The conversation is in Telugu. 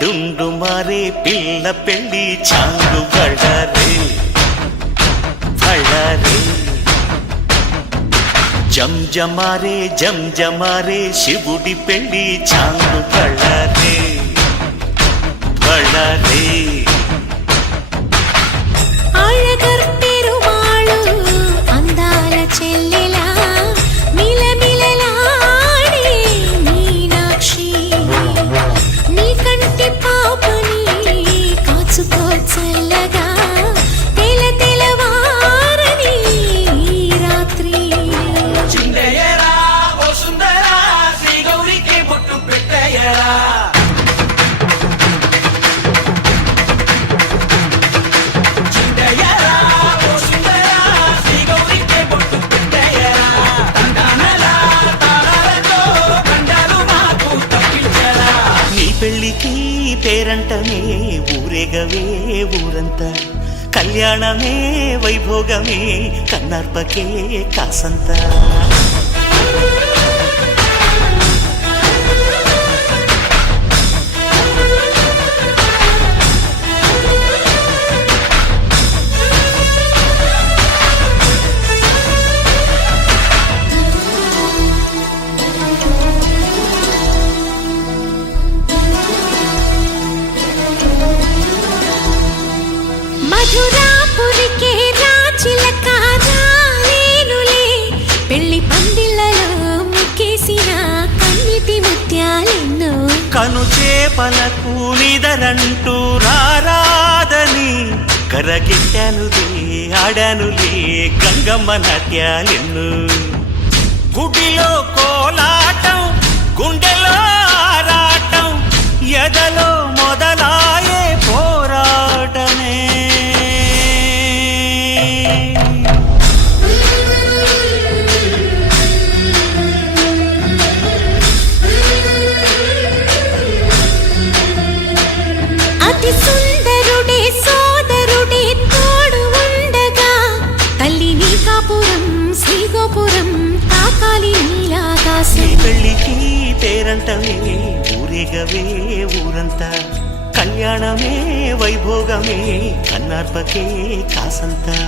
డుండు మారే పిల్ల పెళ్ళి చాంగు బళ్ళారే బళ్ళారే జంజమారే శివుడి పెళ్ళి చాంగు బళ్ళారే బళ్ళారే అందాల చెల్లెలా చల్లగా తెలవారని రాత్రి చిందయ్యరా ఓ సుందరా శ్రీ గౌరికి బొట్టు పెట్టయ్యరా చిందయ్యరా ఓ సుందరా శ్రీ గౌరికి బొట్టు పెట్టయ్యరా తండానలా తాళాలతో కండాలు మాకు తప్పించరా నీ పెళ్ళికి పేరంటమే ఊరేగవే ఊరంతా కళ్యాణమే వైభోగమే కన్నార్పకే కాసంతా మధురాపురికే రాచిలక రాలేనులే పెళ్లి పందిళ్ళలో ముక్కేసిన కన్నిటి ముత్యాలెన్నో కను చేపలకు నిదరంటూ రారాదని కరగిట్టానులే ఆడానులే గంగమ్మ నాట్యాలెన్ను గుడిలో కోలాటం గుండెలో ఆరాటం ఎదలో మొదలాయే పోరాటమే అతి సుందరుడే సోదరుడే తోడు ఉండగా తల్లి నీ కాపురం శ్రీగోపురం తాకాలి నీలాకాశం పెళ్ళికి పేరంటమే ఊరేగవే ఊరంతా కళ్యాణమే వైభోగమే కన్నార్పకే కాసంతా